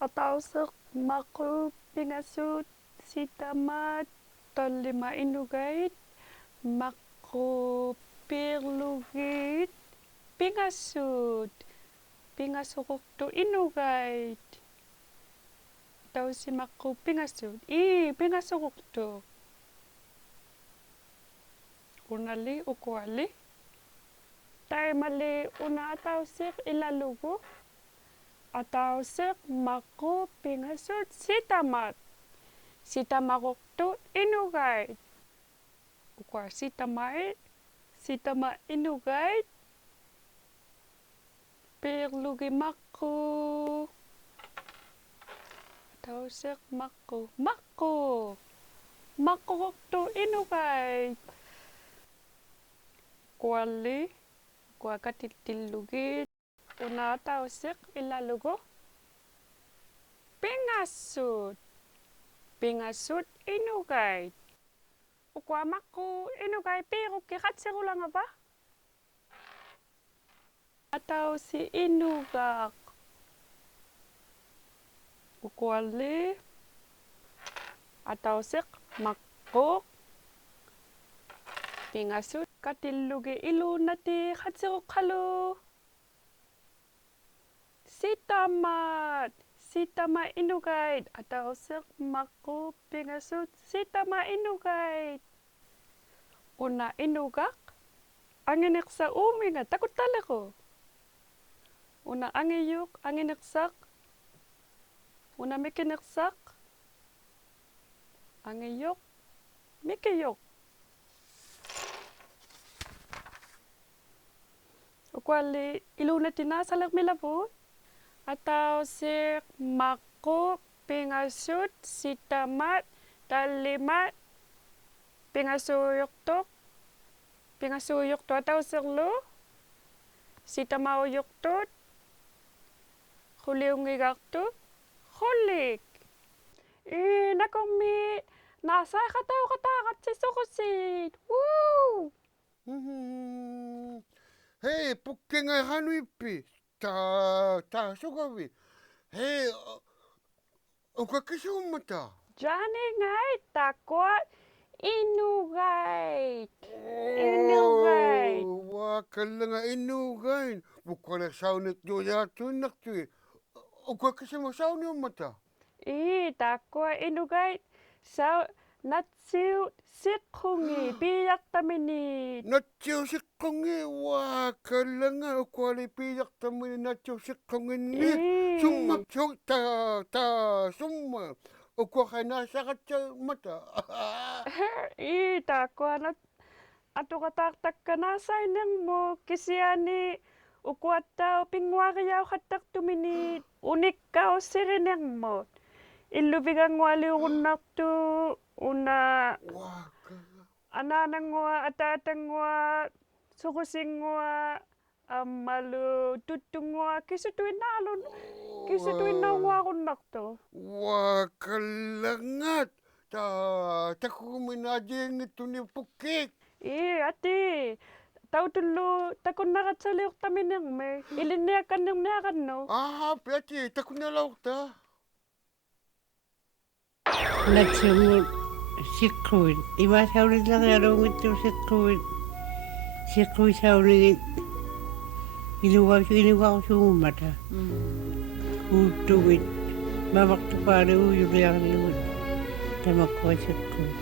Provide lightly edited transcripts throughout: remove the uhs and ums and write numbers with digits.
Atausik maku pingasut sitamat tolima inugait maku pirlugit pingasukuktu inugait tausi maku pingasut pingasukuktu unali ukuali taimali una atausik ilalugu atausik maku pingasut sitamakuktu inugait ukwa sitama inugait pirlugi maku atausik makukuktu inugait kuali kua katitilugit una atausik ilalugu pingasut inugait ukwa maku inugait pirukki katsirulanga ba atausi inugaq ukuali atausik makkuk pingasut katillugi ilunati katsirukkalu sitama inugait atausik maku pingasut sitama inugait una inugaq anginiksa uminga takutaleko una angiyuk anginiksak una mikiniksak angiyuk mikiyuk ukwali ilunati nasalak milabut atausik maku pingasut sitamat talimat pingasuyuktuq atausiklu sitamauyuqtut quliungigaqtut qulik nakomi nasaqatauqataqatsisuqusit woo Hey, Pukki hanuipi ta sugavi. Hey, ukakisummata. Johnny ngai takut Inugait. Wah, kalanga Inugait. Bukan saunit joya tunak tu. Ukakisima saunimmata. Takut Inugait. Natssiup sikkungi piyaqtamini. Natssiup sikkungi wah kalanga ukwali piyaqtamini natssiup sikkungi ni. Summa ta summa. Ukwakana sakatsa mata. Takut atuqataqtakka ᓈᓴᐃᔪᅅ kisiani ukuattau pinguariauqattartumini unikkau sirinermut. Illuvigangualiurunnartu una ananangua atatangua suqusingua ammalu tuttungua kisutuinnaunguarunnartu Wah kalangat takuginai Pukki. ati tautullu takunnaqatsaliuqtaminermi ilinniakkannerniaqannu Piati takunnalauqta. Natssiup sikkuit imasaunitlangialuungittu sikkuit saunigit inuaqsuummata uuttugit mamartupaali uuyuliarlugut tamakkua sikkuit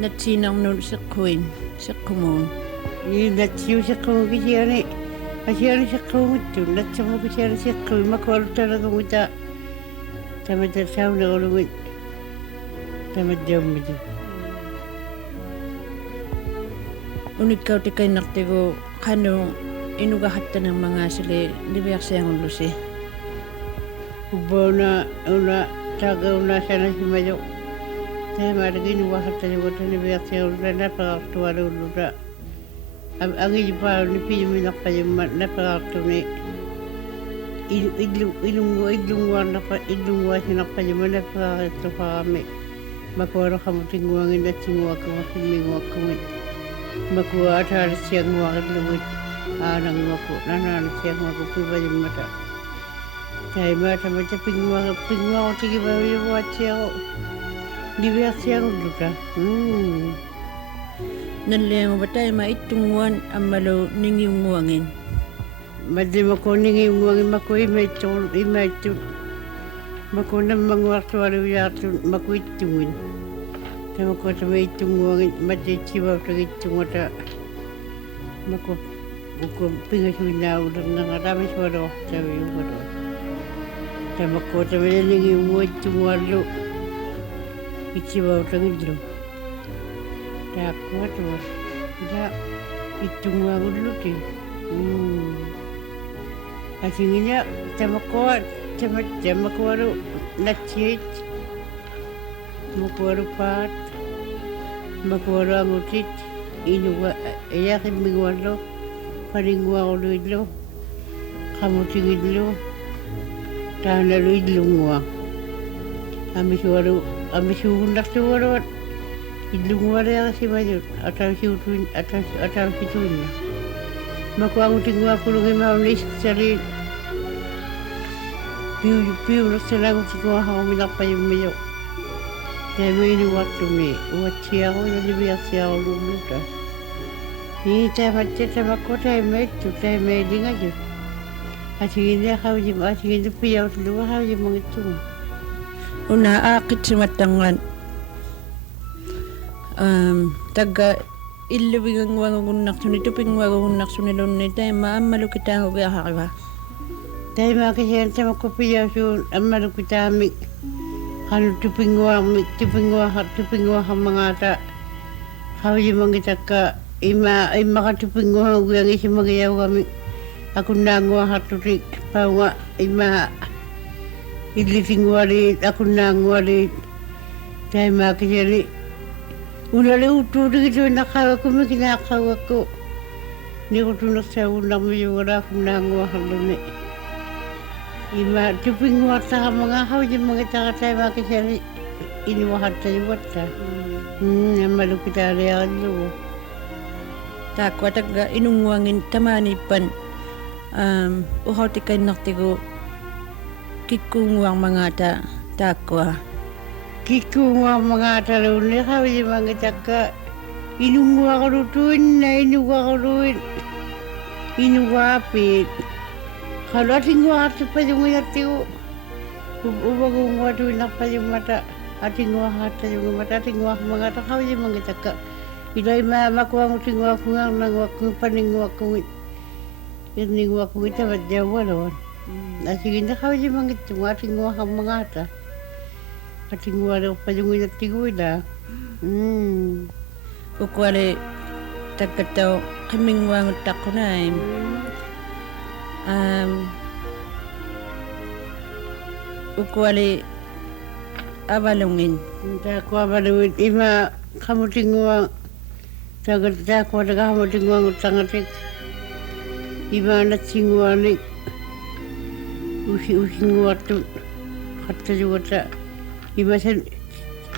natsiinarnun sikkumun natsiu sikkumu kisiani sikkumuttu natsamu kisiani sikkui makualutalagunguta tamata saunaqulugut tamadjaummitu unikkautikainnartigu qanu inugahattanarmangaasuli liviarsiangullusi ubbauna una tagauna sanasimajo tamaraginu wahattajuguta liviarsiangulluta napaqartualulluta angijipaaluni piiminaqqajumma napaqartuni illunguasinaqajumma napaqarittuqarami makuaraqamutinguangin natsinguakkamassimminguakkamit makua ataarisianguaqillugut aananguaku nanaanisianguaku pivajummata Tai mata mata pingwa o tiki bawi wachia o. Diversiang luta. Naleng batay maitunguan amalo ningiunguangin. Madi mako ningiunguangin mako imaitu. Mako namang waktualu yatu mako itungin. Ta mako tama itunguangin madi chiwa tagitungata. Mako buko pingasuina ulang nangarami suara tawi ukado. Ta mako tama ningiunguanlu. Ichiwa tagitlo. Takut tu, dah hitung aku dulu tu. Akhirnya cemakuat tu ᓈᓴᐃᔪ�, cemakuat pat, cemakuat angutit, Inugait, ayah kemingguan lo, paringguan lo itu, kamu tinggi lo, tanah lo itu ngua. Amisu nak tu waru. Ilunguare si maju atau situnya. Maka aku tinggal aku lagi mau nis cari piu nak senang tinggal aku minat payung maju. Tapi ini waktu ni, waktu aku jadi biasa aku dulu dah. Ini saya baca sama kota saya dengar je. Asyik kau je, asyik piau dulu kau je mengitung. Una akit simatangan. Taga ilubingang wagunnak suni tuping wagunnak suni lunni tay maamalu kita ho biyaha. Tay makisiyan sa makupiya su amalu kita mi kanu tuping wa mga ta hawi mangita ka ima ka tuping wa yang isi magayaw kami aku nangwa haturik pawa ima iliting wali aku nangwa li tay makisiyan Ulale utu gitu nakawa ko kinakawa ko. Ni ko tunak sa unang mayura kung nanguwahan ni. Ima tuping wata mga hawi mga takatay makisari iniwahan tayo wata. Malupita real lo. Takwa taga inunguangin tamanipan. Uhaw tikay naktigo kikunguang mga takwa. Kikunguang mga talon ni hawi mga taka inunguwa ko rutuin na inuwa ko ruin Inugaiit kalau tinggal hati payung hati ko ubagong waduin na payung mata atingwa hati yung mata tingwa mga ta hawi mga taka ilay makuha mo tingwa ko nga nangwa paningwa ko iningwa ko ita madyawa lawan asigin na hawi mga tingwa mga ta Ating wala payungin at tigoy na. Kukwari takataw kaming wangot takuginai. Kukwari abalungin. Tako abalungin ima kamu tingwang tako ada kamu tingwang utangatik. Ima natsingwalik usi-ngwatun kata juga tak. Iba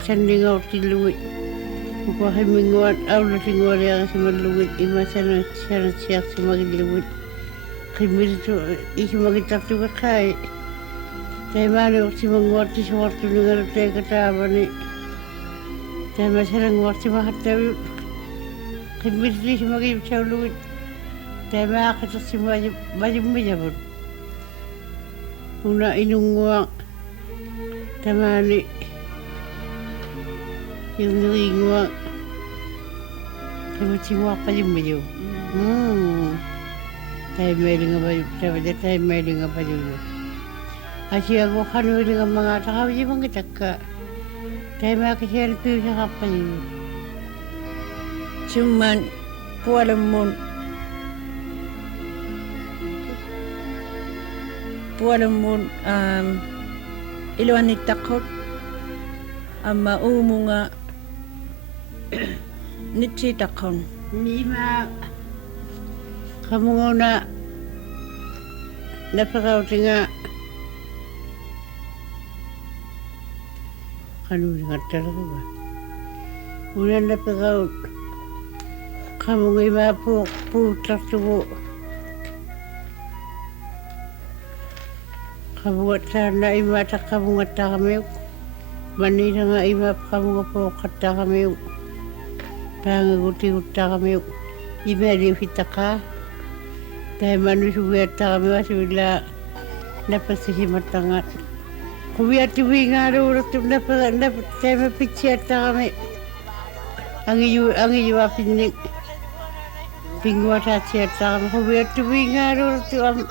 sandingaw tiluwi. Kuko himinguan awla singwar yang simaluwi. Iba sana siyak simagiluwi. Kimilito isimagitak juga kai. Tay mano simanguar ti suwartu nungar tay kataba ni. Tay masarang nguar simahatawi. Kimilito simagib siyaluwi. Tay makakata simajimijabon. Una inunguang tamani yung nangingwa kamachingwa pa yung mayo tayo mailing nga pa yung asi ako kanuwi nga mga takaw yung mga taka tayo makasyan piyo sa kapal suman puwalam mo iluan ni takot ama umunga nitsi takon nima kamu ngona napakaw tinga kanu nga talaga ba una napakaw kamu nga po taktubo Kabungatana ima takabungatakameuk. Maniranga ima kabungapokatakameuk. Pangaguti-utakameuk. Ima liufitaka. Dahil manusugatakameuk asubila napasisimatangat. Kuwiatuwi nga ruratu tema pitsiatakame. Ang iyo apinik. Pinguatatsiatakame. Kuwiatuwi nga ruratu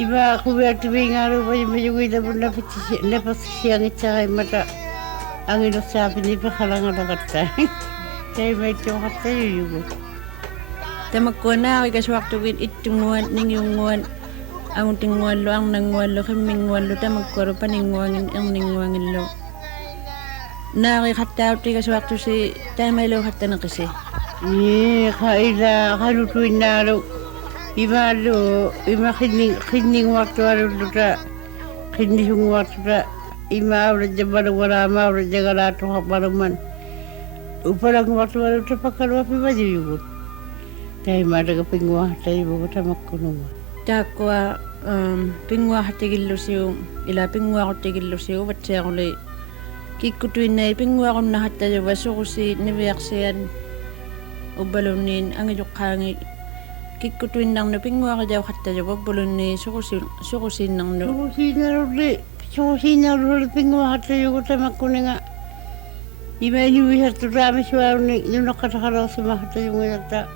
Iba kuwiatuwi nga ruratu mayugida mo napasisiyangitsakay mata. Ang inosapin ni pakalangalakata. Dahil may tiyokata yuyugo. Tamakuna ako kaswaktukin itunguan ningyunguan. Ang tinguan lo ang nanguan lo kamingguan lo tamakuro paningguangin ang ningguangin lo. Nakikataw ti kaswaktu si tamay lo kata na kasi. Kaila kalutuin na lo. Ima kining waktu alo ta kining waktu ta ima alo jabal wala ma alo jagala to hapaluman. Upalang waktu alo ta pakalwa pibaju yugo. Tayo madaga pingwa tayo buko tamakkuno. Takwa pingwa hatigillo siyo ila pingwa ko tigillo siyo watsa ko le kikutuinay pingwa ko na hatayo wasukusi nibiyaksiyan ubalonin ang iyukangi kikutuin nang no pingwa ko daw hatayo wabaloni sukusin nang no Sukusin na ruli pingwa hatayo ko tamakkuno nga. Ima niwi hatutami siya yung nakatakaraw si mahatayo nga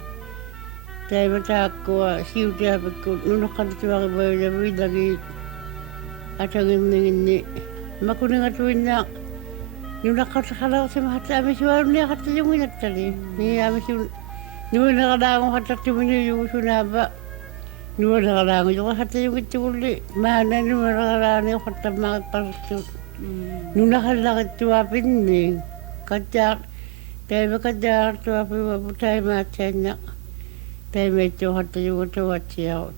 Dahil matako siuti ko nung nakatuwa ko ba yung lagi at ang ini makuning atuin na yung nakatakalaw sa mahata amin siya niya katayong inatali niya amin siya niya nakalango katatumin niya yung sunaba niya nakalango yung katayong ituli mahana niya nakalango yung katamang parasut nung nakalakit tuwapin niya kadyak dahil makadyak tuwapin mabutay matya niya Tayo medyo hatayo ko watch out.